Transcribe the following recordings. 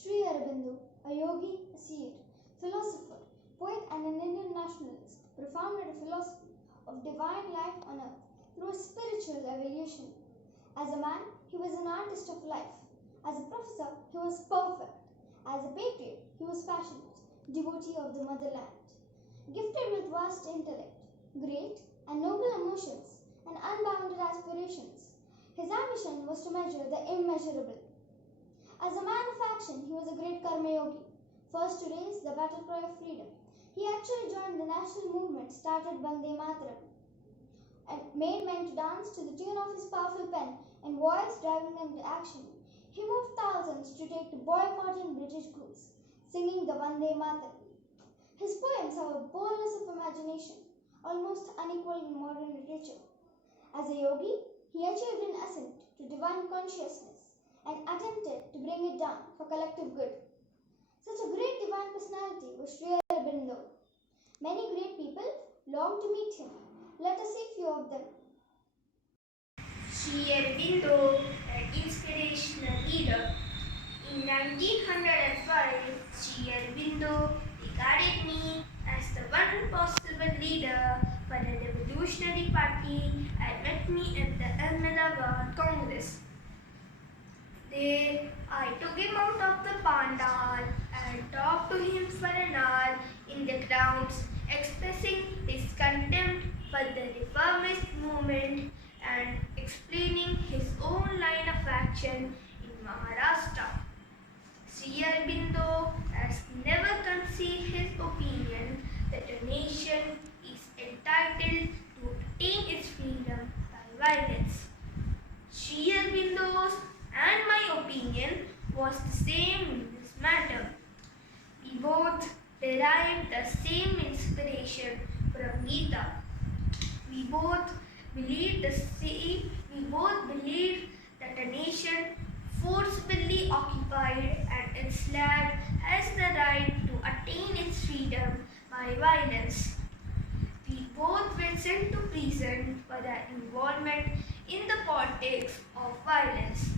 Sri Aurobindo, a yogi, a seer, philosopher, poet, and an Indian nationalist, propounded a philosophy of divine life on earth through a spiritual evolution. As a man, he was an artist of life. As a professor, he was perfect. As a patriot, he was passionate, devotee of the motherland. Gifted with vast intellect, great and noble emotions, and unbounded aspirations, his ambition was to measure the immeasurable. As a man of action, he was a great karma yogi, first to raise the battle cry of freedom. He actually joined the national movement started Vande Mataram and made men to dance to the tune of his powerful pen and voice driving them to action. He moved thousands to take to boycotting British goods, singing the Vande Mataram. His poems have a boldness of imagination, almost unequaled in modern literature. As a yogi, he achieved an ascent to divine consciousness and attempted to bring it down for collective good. Such a great divine personality was Sri Aurobindo. Many great people long to meet him. Let us see few of them. Sri Aurobindo, an inspirational leader. In 1905, Sri Aurobindo regarded me as the one possible leader for the revolutionary party and met me at the Ahmedabad Congress. There, I took him out of the pandal and talked to him for an hour in the grounds, expressing his contempt for the reformist movement and explaining his own line of action in Maharashtra. Sri Aurobindo has never concealed his opinion that a nation is entitled to obtain its freedom by violence. Sri Aurobindo's and my opinion was the same in this matter. We both derived the same inspiration from Gita. We both believed that a nation forcibly occupied and enslaved has the right to attain its freedom by violence. We both were sent to prison for their involvement in the politics of violence.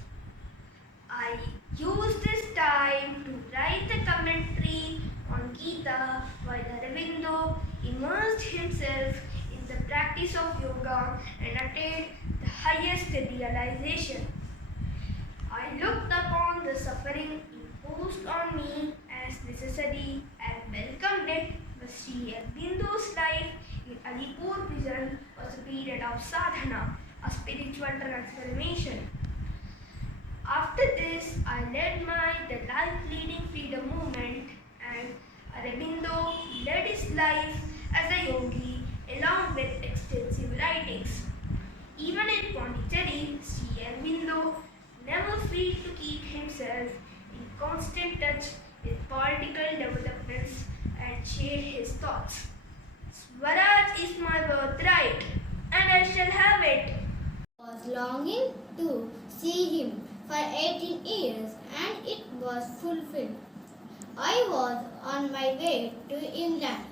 I used this time to write the commentary on Gita while Aurobindo immersed himself in the practice of yoga and attained the highest realization. I looked upon the suffering imposed on me as necessary and welcomed it, but Sri Aurobindo's life in Alipur prison was a period of sadhana, a spiritual transformation. After this, I led the life-leading freedom movement, and Aurobindo led his life as a yogi along with extensive writings. Even in Pondicherry, Sri Aurobindo never failed to keep himself in constant touch with political developments and share his thoughts. Swaraj is my birthright, and I shall have it. I was longing to see him for 18 years, and it was fulfilled. I was on my way to England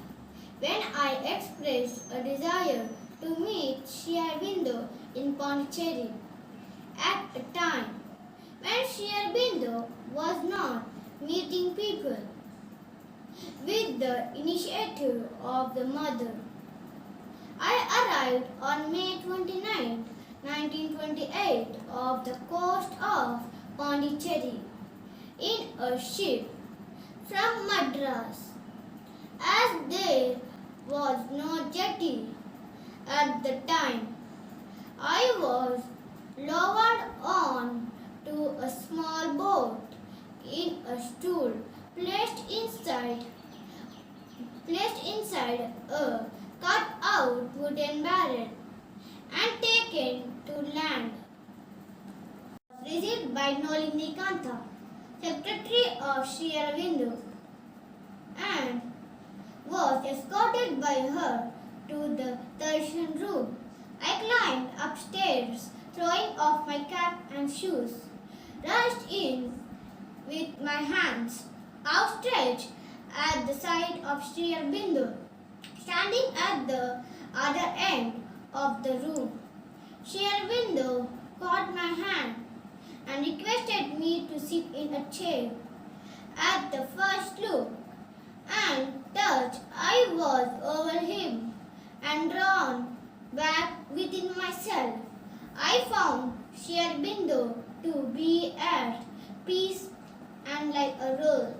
when I expressed a desire to meet Sri Aurobindo in Pondicherry at a time when Sri Aurobindo was not meeting people. With the initiative of the mother, I arrived on May 29, 1928 off the coast of Pondicherry in a ship from Madras. As there was no jetty at the time, I was lowered on to a small boat in a stool placed inside a cut-out wooden barrel and taken to land. Received by Nolini Kanta, Secretary of Sri Aurobindo, and was escorted by her to the tertian room. I climbed upstairs, throwing off my cap and shoes, rushed in with my hands outstretched at the side of Sri Aurobindo, standing at the other end of the room. Sri Aurobindo caught my hand and requested me to sit in a chair. at the first look, and touched I was over him and drawn back within myself. I found Aurobindo to be at peace and like a rose.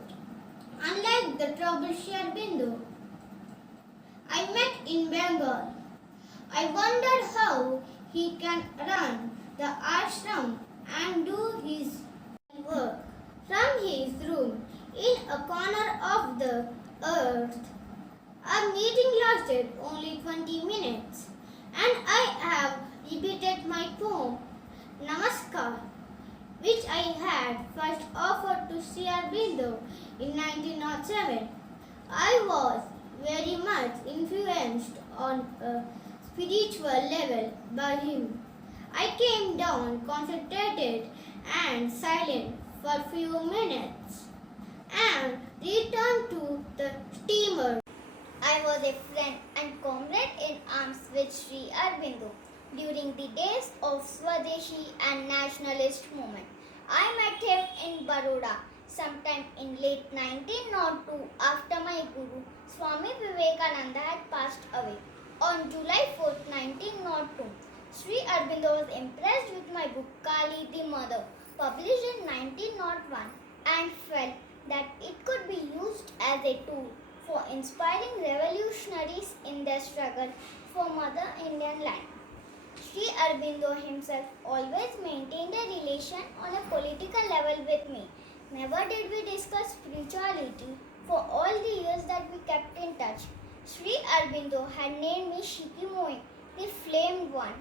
Unlike the troubled Aurobindo I met in Bengal, I wondered how he can run the ashram and do his work from his room in a corner of the earth. Our meeting lasted only 20 minutes, and I have repeated my poem, Namaskar, which I had first offered to Sri Aurobindo in 1907. I was very much influenced on a spiritual level by him. I came down concentrated and silent for a few minutes and returned to the steamer. I was a friend and comrade in arms with Sri Aurobindo during the days of Swadeshi and nationalist movement. I met him in Baroda sometime in late 1902 after my guru Swami Vivekananda had passed away. On July 4, 1902, Sri Aurobindo was impressed with my book Kali the Mother, published in 1901, and felt that it could be used as a tool for inspiring revolutionaries in their struggle for Mother Indian land. Sri Aurobindo himself always maintained a relation on a political level with me. Never did we discuss spirituality for all the years that we kept in touch. Sri Aurobindo had named me Shikimoy, the Flamed One,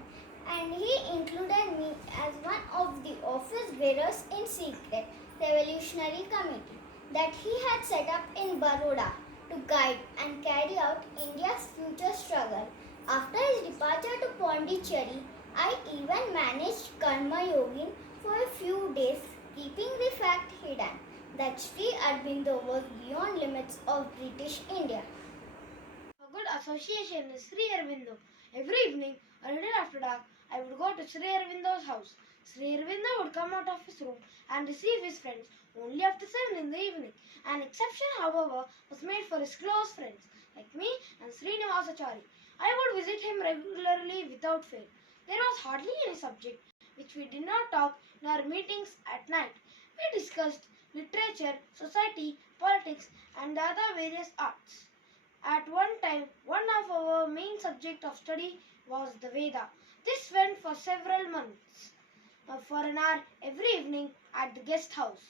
and he included me as one of the office bearers in secret revolutionary committee that he had set up in Baroda to guide and carry out India's future struggle. After his departure to Pondicherry, I even managed Karma Yogin for a few days, keeping the fact hidden that Sri Aurobindo was beyond limits of British India. A good association is Sri Aurobindo. Every evening, a little after dark, I would go to Sri Aurobindo's house. Sri Aurobindo would come out of his room and receive his friends only after 7 in the evening. An exception, however, was made for his close friends like me and Srinivasachari. I would visit him regularly without fail. There was hardly any subject which we did not talk in our meetings at night. We discussed literature, society, politics, and the other various arts. At one time, one of our main subject of study was the Veda. This went for several months, for an hour every evening at the guest house.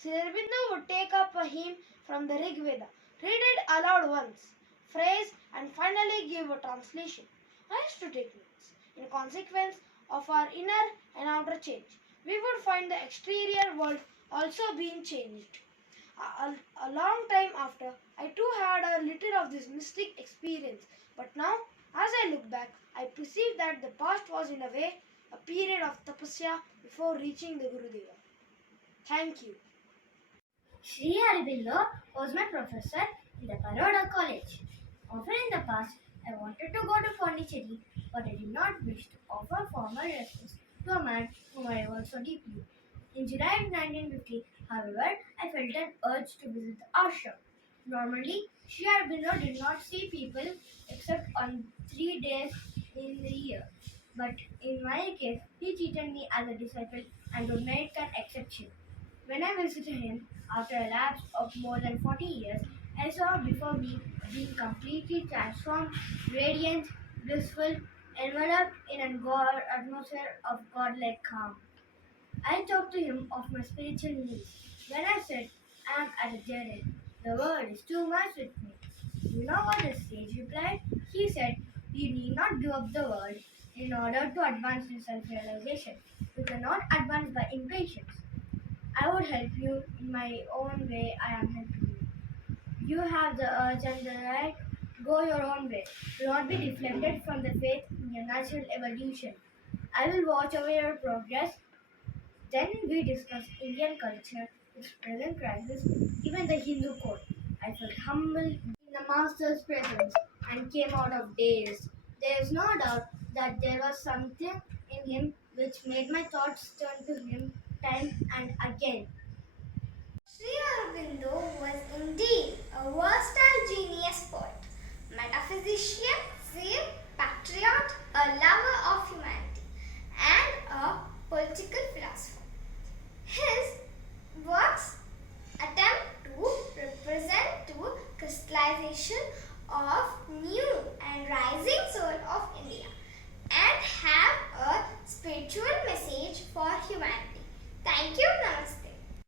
Sri Aurobindo would take up a hymn from the Rig Veda, read it aloud once, phrase, and finally give a translation. I used to take notes. In consequence of our inner and outer change, we would find the exterior world also being changed. A long time after, I too had a little of this mystic experience, but now, as I look back, I perceive that the past was in a way a period of tapasya before reaching the Gurudeva. Thank you. Sri Aurobindo was my professor in the Baroda College. Often in the past, I wanted to go to Pondicherry, but I did not wish to offer formal lessons to a man whom I loved so deeply. In July 1950, however, I felt an urge to visit the ashram. Normally, Sri Aurobindo did not see people except on 3 days in the year. But in my case, he treated me as a disciple and would make an exception. When I visited him, after a lapse of more than 40 years, I saw before me a being completely transformed, radiant, blissful, enveloped in an atmosphere of godlike calm. I talked to him of my spiritual needs. When I said, I am at a dead end, the world is too much with me. You know what the sage replied? He said, you need not give up the world in order to advance in self-realization. You cannot advance by impatience. I would help you in my own way. I am helping you. You have the urge and the right. Go your own way. Do not be deflected from the faith in your natural evolution. I will watch over your progress. Then we discussed Indian culture, its present crisis, even the Hindu code. I felt humble in the master's presence and came out of daze. There is no doubt that there was something in him which made my thoughts turn to him time and again. Sri Aurobindo was indeed a versatile genius poet, metaphysician, seer, patriot, a lover of humanity, and a political philosopher.